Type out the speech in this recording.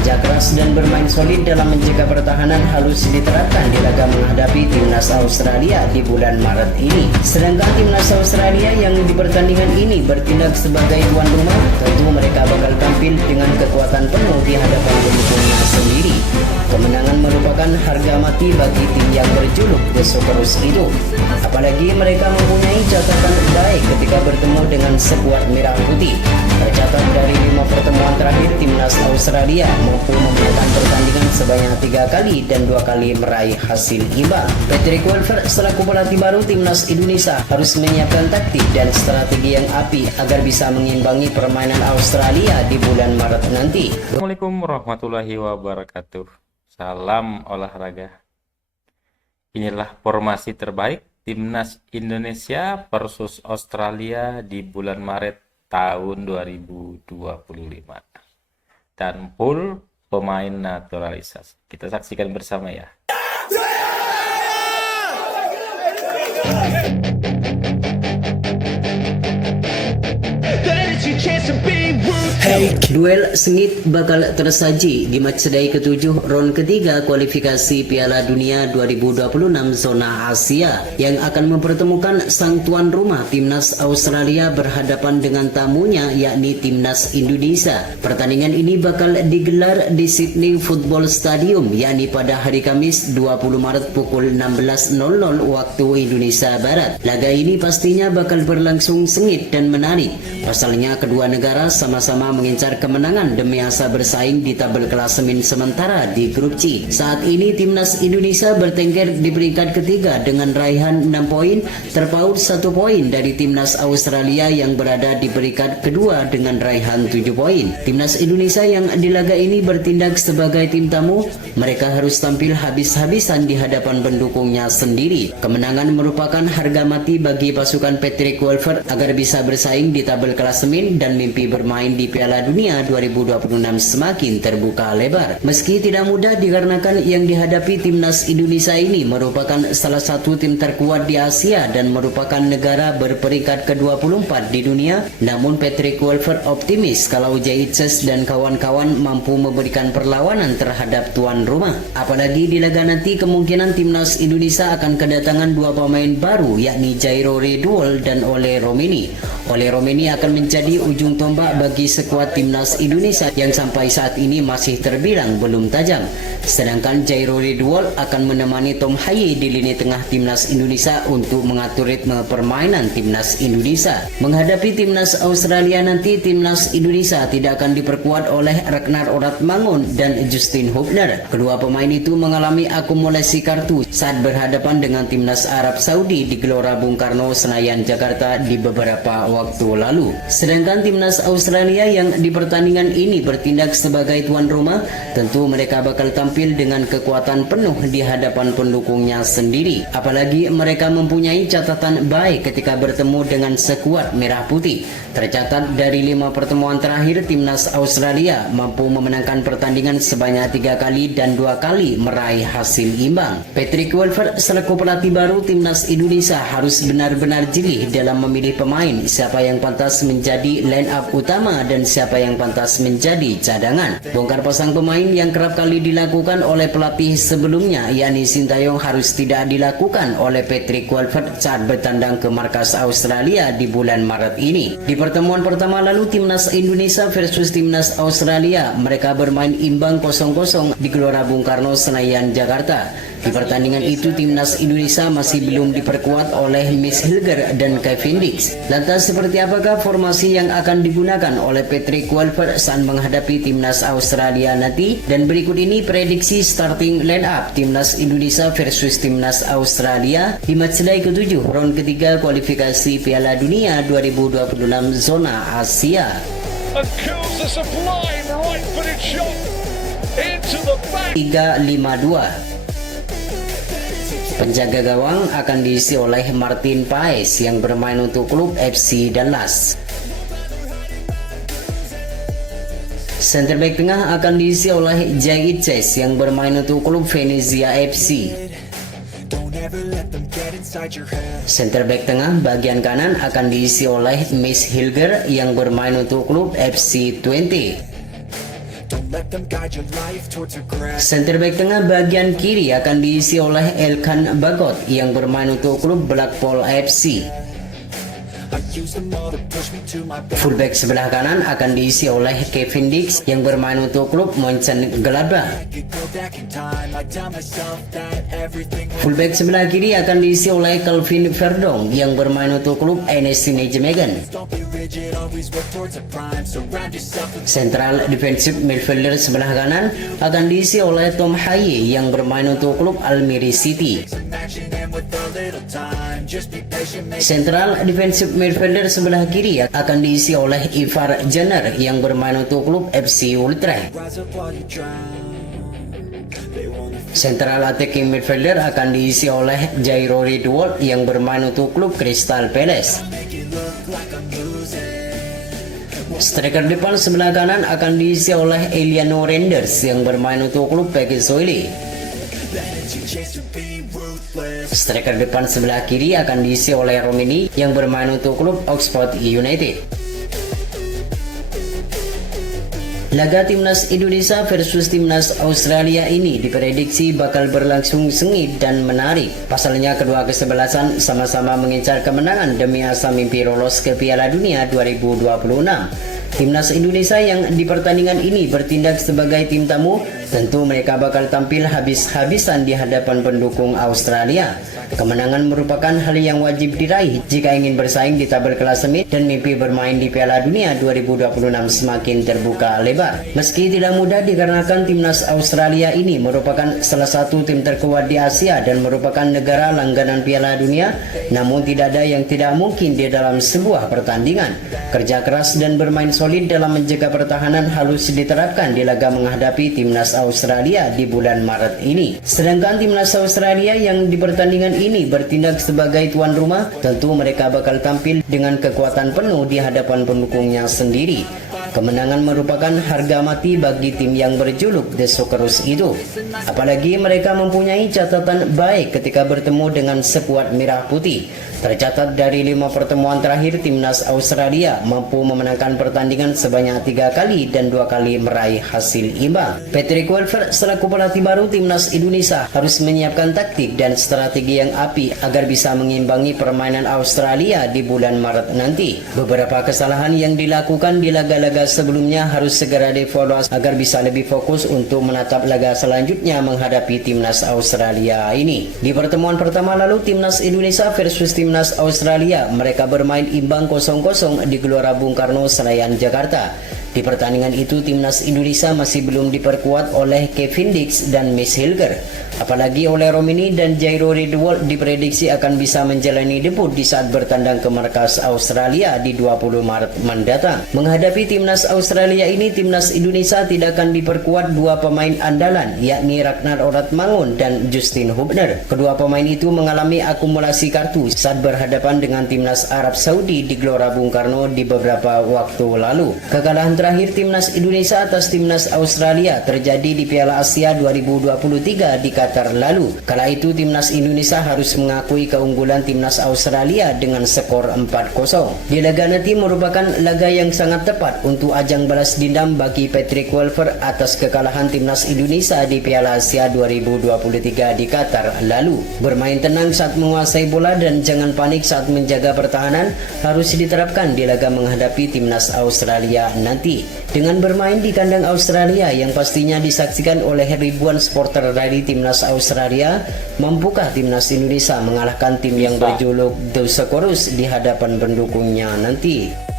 Kerja keras dan bermain solid dalam menjaga pertahanan harus diterapkan di laga menghadapi timnas Australia di bulan Maret ini. Sedangkan timnas Australia yang di pertandingan ini bertindak sebagai tuan rumah, tentu mereka bakal tampil dengan kekuatan penuh di hadapan pendukungnya sendiri. Kemenangan merupakan harga mati bagi tim yang berjuluk The Socceroos itu. Apalagi mereka mempunyai catatan baik ketika bertemu dengan skuad merah putih. Tercatat dari 5 pertemuan terakhir, timnas Australia mampu memenangkan pertandingan sebanyak 3 kali dan 2 kali meraih hasil imbang. Patrick Kluivert selaku pelatih baru timnas Indonesia harus menyiapkan taktik dan strategi yang apik agar bisa mengimbangi permainan Australia di bulan Maret nanti. Assalamualaikum warahmatullahi wabarakatuh. Salam olahraga. Inilah formasi terbaik timnas Indonesia versus Australia di bulan Maret tahun 2025 dan full pemain naturalisasi. Kita saksikan bersama ya. Duel sengit bakal tersaji di matchday ke-7 round ketiga kualifikasi Piala Dunia 2026 zona Asia yang akan mempertemukan sang tuan rumah timnas Australia berhadapan dengan tamunya yakni timnas Indonesia. Pertandingan ini bakal digelar di Sydney Football Stadium yakni pada hari Kamis 20 Maret pukul 16.00 waktu Indonesia Barat. Laga ini pastinya bakal berlangsung sengit dan menarik. Pasalnya kedua negara sama-sama mengincar kemenangan demi asa bersaing di tabel klasemen sementara di grup C. Saat ini timnas Indonesia bertengger di peringkat ketiga dengan raihan 6 poin, terpaut 1 poin dari timnas Australia yang berada di peringkat kedua dengan raihan 7 poin. Timnas Indonesia yang di laga ini bertindak sebagai tim tamu, mereka harus tampil habis-habisan di hadapan pendukungnya sendiri. Kemenangan merupakan harga mati bagi pasukan Patrick Kluivert agar bisa bersaing di tabel klasemen dan mimpi bermain di Piala Dunia 2026 semakin terbuka lebar. Meski tidak mudah dikarenakan yang dihadapi timnas Indonesia ini merupakan salah satu tim terkuat di Asia dan merupakan negara berperingkat ke-24 di dunia, namun Patrick Kluivert optimis kalau Jaitses dan kawan-kawan mampu memberikan perlawanan terhadap tuan rumah. Apalagi di laga nanti kemungkinan timnas Indonesia akan kedatangan 2 pemain baru yakni Jairo Riedewald dan Ole Romeni. Ole Romeni akan menjadi ujung tombak bagi skuad timnas Indonesia yang sampai saat ini masih terbilang belum tajam. Sedangkan Jairo Riedewald akan menemani Tom Haye di lini tengah timnas Indonesia untuk mengatur ritme permainan timnas Indonesia. Menghadapi timnas Australia nanti, timnas Indonesia tidak akan diperkuat oleh Ragnar Oratmangun dan Justin Hubner. Kedua pemain itu mengalami akumulasi kartu saat berhadapan dengan timnas Arab Saudi di Gelora Bung Karno, Senayan, Jakarta di beberapa waktu lalu. Sedangkan timnas Australia yang di pertandingan ini bertindak sebagai tuan rumah, tentu mereka bakal tampil dengan kekuatan penuh di hadapan pendukungnya sendiri. Apalagi mereka mempunyai catatan baik ketika bertemu dengan skuad merah putih. Tercatat dari 5 pertemuan terakhir, timnas Australia mampu memenangkan pertandingan sebanyak 3 kali dan 2 kali meraih hasil imbang. Patrick Kluivert selaku pelatih baru timnas Indonesia harus benar-benar jeli dalam memilih pemain, siapa yang pantas menjadi line up utama dan siapa yang pantas menjadi cadangan. Bongkar pasang pemain yang kerap kali dilakukan oleh pelatih sebelumnya yakni Sintayong harus tidak dilakukan oleh Patrick Kluivert saat bertandang ke markas Australia di bulan Maret ini. Di pertemuan pertama lalu timnas Indonesia versus timnas Australia, mereka bermain imbang 0-0 di Gelora Bung Karno, Senayan, Jakarta. Di pertandingan itu timnas Indonesia masih belum diperkuat oleh Miss Hilger dan Kevin Dix. Lantas seperti apakah formasi yang akan digunakan oleh Patrick Kluivert saat menghadapi timnas Australia nanti? Dan berikut ini prediksi starting line up timnas Indonesia versus timnas Australia di matchday ke-7 round ketiga kualifikasi Piala Dunia 2026 zona Asia. 3-5-2. Penjaga gawang akan diisi oleh Martin Paes yang bermain untuk klub FC Dallas. Center back tengah akan diisi oleh Jaitses yang bermain untuk klub Venezia FC. Center back tengah bagian kanan akan diisi oleh Miss Hilger yang bermain untuk klub FC Twente. let them guide your life towards regret. Center back tengah bagian kiri akan diisi oleh Elkan Bagot yang bermain untuk klub Blackpool FC. I use them all to push me to my best. Fullback sebelah kanan akan diisi oleh Kevin Dix yang bermain untuk klub Mönchengladbach. Could go back in time, I tell myself that everything will Fullback sebelah kiri akan diisi oleh Calvin Verdong yang bermain untuk klub NEC Nijmegen. don't be rigid, always work towards a prime. Surround yourself with Central defensive midfielder sebelah kanan akan diisi oleh Tom Haye yang bermain untuk klub Almere City. some action, and with a little time, just be patient, make Central defensive midfielder sebelah kiri akan diisi oleh Ivar Jenner yang bermain untuk klub FC Utrecht. rise up while you drown. They wanna Central attacking midfielder akan diisi oleh Jairo Ridwold yang bermain untuk klub Crystal Palace. make it look like I'm losing. Striker depan sebelah kanan akan diisi oleh Eliano Renders yang bermain untuk klub PG Zwolle. The energy chase to be ruthless. Striker depan sebelah kiri akan diisi oleh Romini yang bermain untuk klub Oxford United. Laga timnas Indonesia versus timnas Australia ini diprediksi bakal berlangsung sengit dan menarik. Pasalnya kedua kesebelasan sama-sama mengincar kemenangan demi asa mimpi lolos ke Piala Dunia 2026. Timnas Indonesia yang di pertandingan ini bertindak sebagai tim tamu, tentu mereka bakal tampil habis-habisan di hadapan pendukung Australia. Kemenangan merupakan hal yang wajib diraih jika ingin bersaing di tabel klasemen dan mimpi bermain di Piala Dunia 2026 semakin terbuka lebar. Meski tidak mudah dikarenakan timnas Australia ini merupakan salah satu tim terkuat di Asia dan merupakan negara langganan Piala Dunia, namun tidak ada yang tidak mungkin di dalam sebuah pertandingan. Kerja keras dan bermain solid dalam menjaga pertahanan harus diterapkan di laga menghadapi timnas Australia di bulan Maret ini. Sedangkan timnas Australia yang di pertandingan ini bertindak sebagai tuan rumah, tentu mereka bakal tampil dengan kekuatan penuh di hadapan pendukungnya sendiri. Kemenangan merupakan harga mati bagi tim yang berjuluk The Socceroos itu. Apalagi mereka mempunyai catatan baik ketika bertemu dengan skuad merah putih. Tercatat dari 5 pertemuan terakhir, timnas Australia mampu memenangkan pertandingan sebanyak 3 kali dan 2 kali meraih hasil imbang. Patrick Kluivert selaku pelatih baru timnas Indonesia harus menyiapkan taktik dan strategi yang apik agar bisa mengimbangi permainan Australia di bulan Maret nanti. Beberapa kesalahan yang dilakukan di laga-laga sebelumnya harus segera dievaluasi agar bisa lebih fokus untuk menatap laga selanjutnya menghadapi timnas Australia ini. Di pertemuan pertama lalu timnas Indonesia versus timnas Australia, mereka bermain imbang 0-0 di Gelora Bung Karno, Senayan, Jakarta. Di pertandingan itu timnas Indonesia masih belum diperkuat oleh Kevin Dix dan Max Hilger. Apalagi oleh Romini dan Jairo Ridwold diprediksi akan bisa menjalani debut di saat bertandang ke markas Australia di 20 Maret mendatang. Menghadapi timnas Australia ini, timnas Indonesia tidak akan diperkuat 2 pemain andalan, yakni Ragnar Oratmangun dan Justin Hubner. Kedua pemain itu mengalami akumulasi kartu saat berhadapan dengan timnas Arab Saudi di Gelora Bung Karno di beberapa waktu lalu. Kekalahan terakhir timnas Indonesia atas timnas Australia terjadi di Piala Asia 2023 di Qatar lalu. Kala itu timnas Indonesia harus mengakui keunggulan timnas Australia dengan skor 4-0. Di laga nanti merupakan laga yang sangat tepat untuk ajang balas dendam bagi Patrick Kluivert atas kekalahan timnas Indonesia di Piala Asia 2023 di Qatar lalu. Bermain tenang saat menguasai bola dan jangan panik saat menjaga pertahanan harus diterapkan di laga menghadapi timnas Australia nanti. Dengan bermain di kandang Australia yang pastinya disaksikan oleh ribuan supporter dari timnas Australia, mampukah timnas Indonesia mengalahkan tim yang berjuluk The Socceroos di hadapan pendukungnya nanti?